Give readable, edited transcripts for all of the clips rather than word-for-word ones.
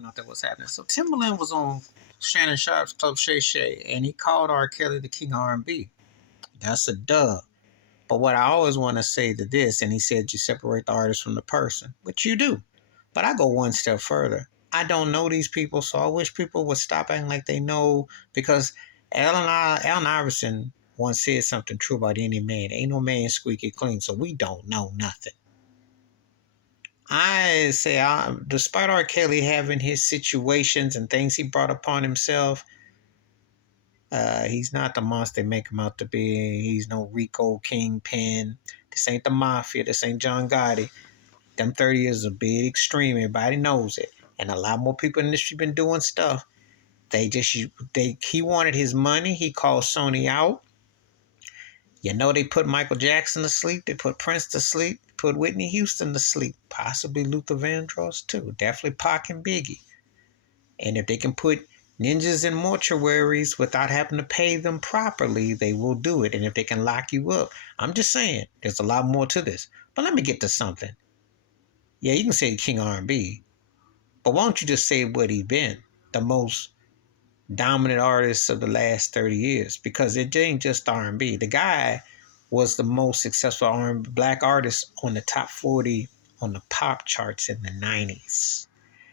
open up that what's happening. So Timberland was on Shannon Sharp's Club Shay Shay, and he called R. Kelly the king of R&B. That's a dub. But what I always want to say to this, and he said you separate the artist from the person, which you do. But I go one step further. I don't know these people, so I wish people would stop acting like they know, because Allen Iverson once said something true about any man. Ain't no man squeaky clean, so we don't know nothing. I say, despite R. Kelly having his situations and things he brought upon himself, he's not the monster they make him out to be. He's no Rico Kingpin. This ain't the mafia. This ain't John Gotti. Them 30 years is a bit extreme. Everybody knows it. And a lot more people in the industry been doing stuff. He wanted his money. He called Sony out. You know, they put Michael Jackson to sleep. They put Prince to sleep. Put Whitney Houston to sleep. Possibly Luther Vandross too. Definitely Pac and Biggie. And if they can put ninjas in mortuaries without having to pay them properly, they will do it. And if they can lock you up, I'm just saying, there's a lot more to this. But let me get to something. Yeah, you can say King R&B, but why don't you just say what he been? The most dominant artist of the last 30 years, because it ain't just R&B. The guy was the most successful R&B black artist on the top 40 on the pop charts in the 90s.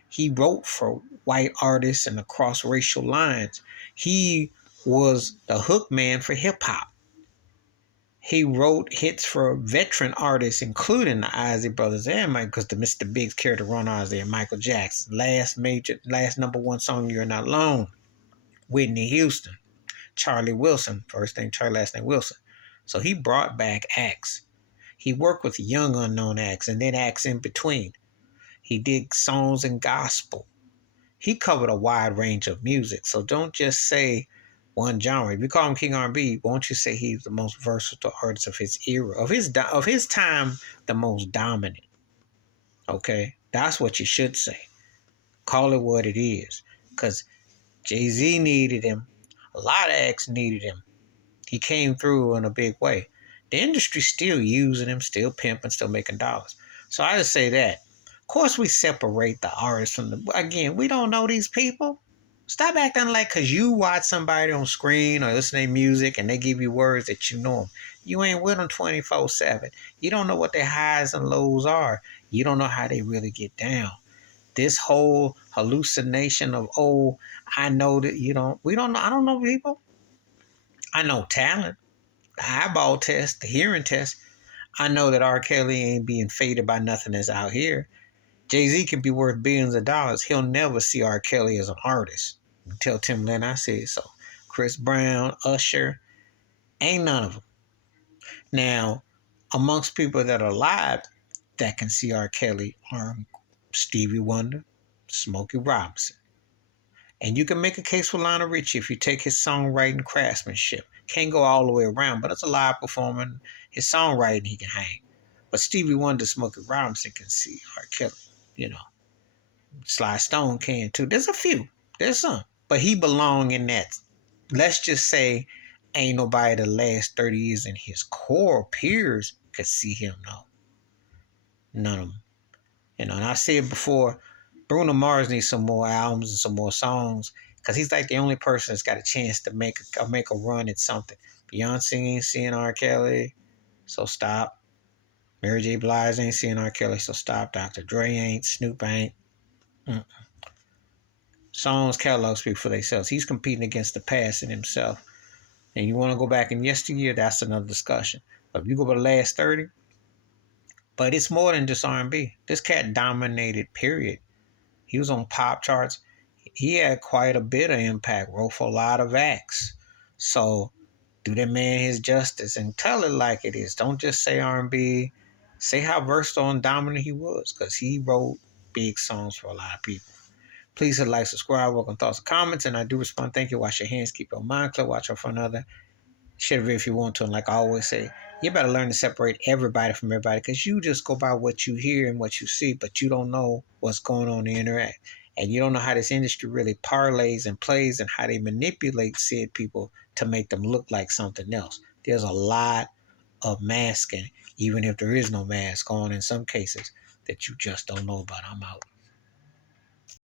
He wrote for white artists and across racial lines. He was the hook man for hip hop. He wrote hits for veteran artists, including the Isley Brothers and Mike, because the Mr. Biggs carried the run Isley and Michael Jackson. Last number one song, You're Not Alone. Whitney Houston. Charlie Wilson. First name Charlie, last name Wilson. So he brought back acts. He worked with young unknown acts and then acts in between. He did songs in gospel. He covered a wide range of music. So don't just say one genre. If you call him King R&B, won't you say he's the most versatile artist of his era, of his time, the most dominant? Okay, that's what you should say. Call it what it is, because Jay-Z needed him. A lot of acts needed him. He came through in a big way. The industry's still using him, still pimping, still making dollars. So I just say that. Of course, we separate the artists from the. Again, we don't know these people. Stop acting like because you watch somebody on screen or listen to their music and they give you words that you know them. You ain't with them 24/7. You don't know what their highs and lows are. You don't know how they really get down. This whole hallucination of, oh, I know that you don't. We don't know. I don't know people. I know talent, the eyeball test, the hearing test. I know that R. Kelly ain't being faded by nothing that's out here. Jay-Z can be worth billions of dollars. He'll never see R. Kelly as an artist. Tell Timberland I said so. Chris Brown, Usher, ain't none of them. Now, amongst people that are alive that can see R. Kelly are Stevie Wonder, Smokey Robinson. And you can make a case for Lionel Richie if you take his songwriting craftsmanship. Can't go all the way around, but it's a live performance. His songwriting, he can hang. But Stevie Wonder, Smokey Robinson can see R. Kelly. You know, Sly Stone can too. There's a few. There's some. But he belong in that. Let's just say ain't nobody the last 30 years in his core peers could see him, no. None of them. You know, and I said before, Bruno Mars needs some more albums and some more songs, because he's like the only person that's got a chance to make a run at something. Beyonce ain't seeing R. Kelly, so stop. Mary J. Blige ain't seeing R. Kelly, so stop. Dr. Dre ain't. Snoop ain't. Songs, catalogs speak for themselves. He's competing against the past and himself. And you want to go back in yesteryear, that's another discussion. But if you go by the last 30, but it's more than just R&B. This cat dominated, period. He was on pop charts. He had quite a bit of impact, wrote for a lot of acts. So do that man his justice and tell it like it is. Don't just say R&B. Say how versatile and dominant he was, because he wrote big songs for a lot of people. Please hit like, subscribe, welcome thoughts and comments, and I do respond. Thank you. Wash your hands, keep your mind clear, watch out for another. Share the video if you want to, and like I always say, you better learn to separate everybody from everybody, because you just go by what you hear and what you see, but you don't know what's going on in the interact. And you don't know how this industry really parlays and plays and how they manipulate said people to make them look like something else. There's a lot of masking, even if there is no mask on in some cases, that you just don't know about. I'm out.